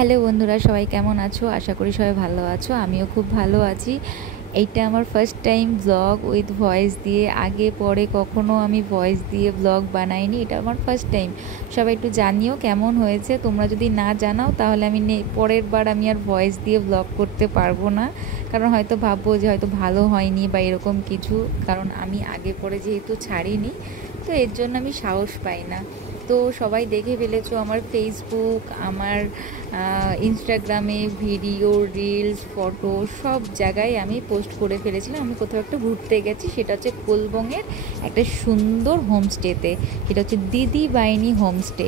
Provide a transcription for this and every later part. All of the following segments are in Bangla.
হ্যালো বন্ধুরা, সবাই কেমন আছো? আশা করি সবাই ভালো আছো। আমিও খুব ভালো আছি। এইটা আমার first time blog with voice দিয়ে। আগে পরে কখনো আমি ভয়েস দিয়ে ব্লগ বানাইনি, এটা আমার ফার্স্ট টাইম। সবাই একটু জানিও কেমন হয়েছে। তোমরা যদি না জানাও তাহলে আমি পরের বার আমি আর ভয়েস দিয়ে ব্লগ করতে পারবো না, কারণ হয়তো ভাববো যে হয়তো ভালো হয়নি বা এরকম কিছু। কারণ আমি আগে পরে যেহেতু ছাড়িনি, তো এর জন্য আমি সাহস পাই না। তো সবাই দেখে ফেলেছো আমার ফেসবুক, আমার ইনস্টাগ্রামে ভিডিও, রিলস, ফটো সব জায়গায় আমি পোস্ট করে ফেলেছিলাম। আমি কোথাও একটা ঘুরতে গেছি, সেটা হচ্ছে কোলবংয়ের একটা সুন্দর হোমস্টেতে। সেটা হচ্ছে দিদি বাইনি হোমস্টে।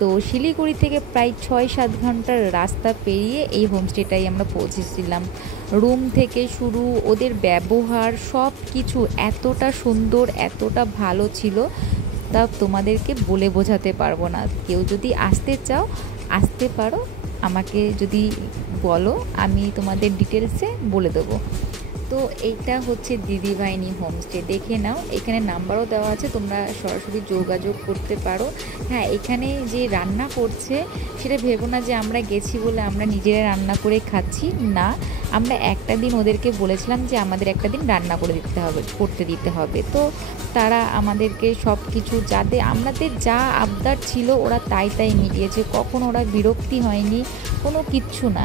তো শিলিগুড়ি থেকে প্রায় 6-7 ঘন্টার রাস্তা পেরিয়ে এই হোমস্টেটাই আমরা পৌঁছেছিলাম। রুম থেকে শুরু, ওদের ব্যবহার সব কিছু এতটা সুন্দর, এতটা ভালো ছিল, তা তোমাদেরকে বলে বোঝাতে পারবো না। কেউ যদি আসতে চাও আসতে পারো, আমাকে যদি বলো আমি তোমাদের ডিটেলসে বলে দেবো। তো এইটা হচ্ছে দিদিবাহিনী হোমস্টে, দেখে নাও। এখানে নাম্বারও দেওয়া আছে, তোমরা সরাসরি যোগাযোগ করতে পারো। হ্যাঁ, এখানে যে রান্না করছে সেটা ভেবো না যে আমরা গেছি বলে আমরা নিজেরা রান্না করে খাচ্ছি, না। আমরা একটা দিন ওদেরকে বলেছিলাম যে আমাদের একটা দিন রান্না করে করতে দিতে হবে। তো তারা আমাদেরকে সব কিছু, যাতে আমাদের যা আবদার ছিল ওরা তাই তাই মিটিয়েছে। কখনো ওরা বিরক্তি হয়নি, কোনো কিচ্ছু না।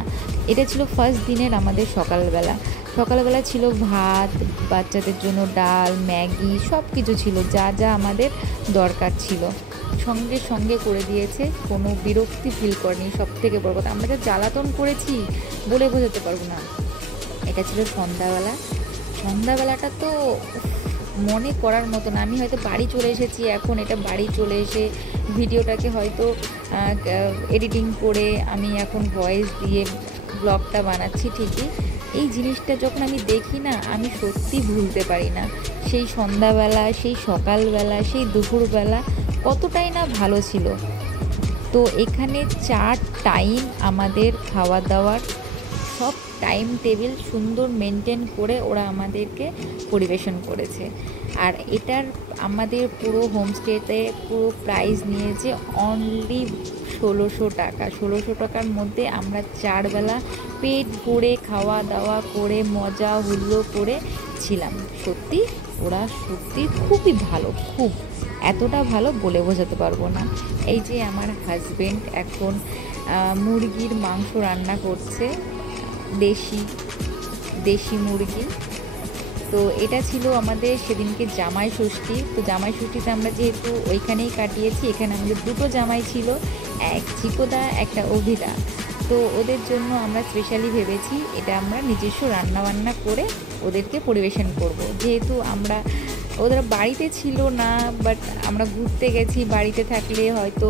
এটা ছিল ফার্স্ট দিনের আমাদের সকালবেলা ছিল ভাত, বাচ্চাদের জন্য ডাল, ম্যাগি, সব কিছু ছিল, যা যা আমাদের দরকার ছিল সঙ্গে সঙ্গে করে দিয়েছে। কোনো বিরক্তি ফিল করেনি। সব থেকে বড় কথা, আমরা যা জ্বালাতন করেছি বলে বোঝাতে পারবো না। এটা ছিল সন্ধ্যাবেলাটা তো মনে করার মতো না। আমি হয়তো বাড়ি চলে এসেছি এখন, এটা বাড়ি চলে এসে ভিডিওটাকে হয়তো এডিটিং করে আমি এখন ভয়েস দিয়ে ব্লগটা বানাচ্ছি ঠিকই। এই জিনিসটা যখন আমি দেখি না, আমি সত্যি ভুলতে পারি না। সেই সন্ধ্যাবেলা, সেই সকালবেলা, সেই দুপুরবেলা কতটাই না ভালো ছিল। তো এখানে 4 টাইম আমাদের খাওয়া দাওয়ার সব টাইম টেবিল সুন্দর মেনটেন করে ওরা আমাদেরকে পরিবেশন করেছে। আর এটার আমাদের পুরো হোমস্টেতে পুরো প্রাইস নিয়েছে অনলি 1600 টাকা। 1600 টাকার মধ্যে আমরা 4 বেলা পেট ভরে খাওয়া দাওয়া করে মজা হুল্লো করে ছিলাম। সত্যি ওরা সত্যি খুবই ভালো, খুব এতটা ভালো বলে বোঝাতে পারবো না। এই যে আমার হাজবেন্ড এখন মুরগির মাংস রান্না করছে, দেশি মুরগি। তো এটা ছিল আমাদের সেদিনকে জামাই ষষ্ঠী। তো জামাই ষষ্ঠীতে আমরা যেহেতু ওইখানেই কাটিয়েছি, এখানে আমাদের 2টো জামাই ছিল, এক চিকোদা, একটা অভিদা। তো ওদের জন্য আমরা স্পেশালি ভেবেছি এটা আমরা নিজস্ব রান্নাবান্না করে ওদেরকে পরিবেশন করব। যেহেতু ওদের বাড়িতে ছিল না, বাট আমরা ঘুরতে গেছি। বাড়িতে থাকলে হয়তো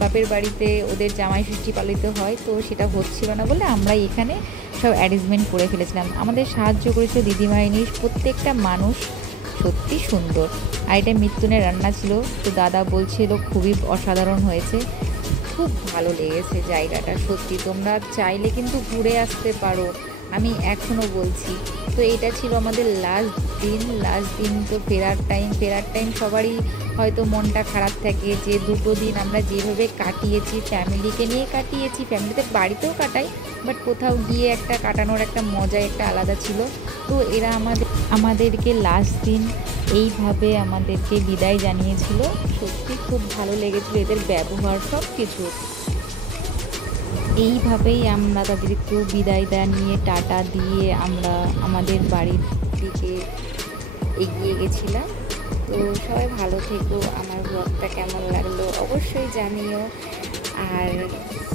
বাপের বাড়িতে ওদের জামাই ষষ্ঠী পালিত হয়, তো সেটা হচ্ছিল না বলে আমরা এখানে সব অ্যারেঞ্জমেন্ট করে ফেলেছিলাম। আমাদের সাহায্য করেছিল দিদিমাইনির প্রত্যেকটা মানুষ, সত্যি সুন্দর। আর এটা মিত্তুনের রান্না ছিল। তো দাদা বলছিল খুবই অসাধারণ হয়েছে, খুব ভালো লেগেছে জায়গাটা। সত্যি তোমরা চাইলে কিন্তু ঘুরে আসতে পারো, আমি এখনও বলছি। তো এটা ছিল আমাদের লাস্ট দিন। তো ফেরার টাইম সবারই হয়তো মনটা খারাপ থাকে যে 2টো দিন আমরা যেভাবে কাটিয়েছি, ফ্যামিলিকে নিয়ে কাটিয়েছি, ফ্যামিলিতে বাড়িতেও কাটাই, বাট কোথাও গিয়ে একটা কাটানোর একটা মজা একটা আলাদা ছিল। তো এরা আমাদেরকে লাস্ট দিন এইভাবে আমাদেরকে বিদায় জানিয়েছিল। সত্যি খুব ভালো লেগেছিল এদের ব্যবহার, সব কিছু। এইভাবেই আমরা তাদেরকেও বিদায় নিয়ে টাটা দিয়ে আমরা আমাদের বাড়ির দিকে এগিয়ে গেছিলাম। তো সবাই ভালো থেকো। আমার ব্লগটা কেমন লাগলো অবশ্যই জানিও। আর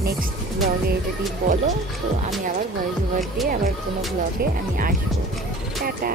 নেক্সট ব্লগে যদি বলো তো আমি আবার ভয়েস ওভার দিয়ে আবার কোনো ব্লগে আমি আসবো। টাটা।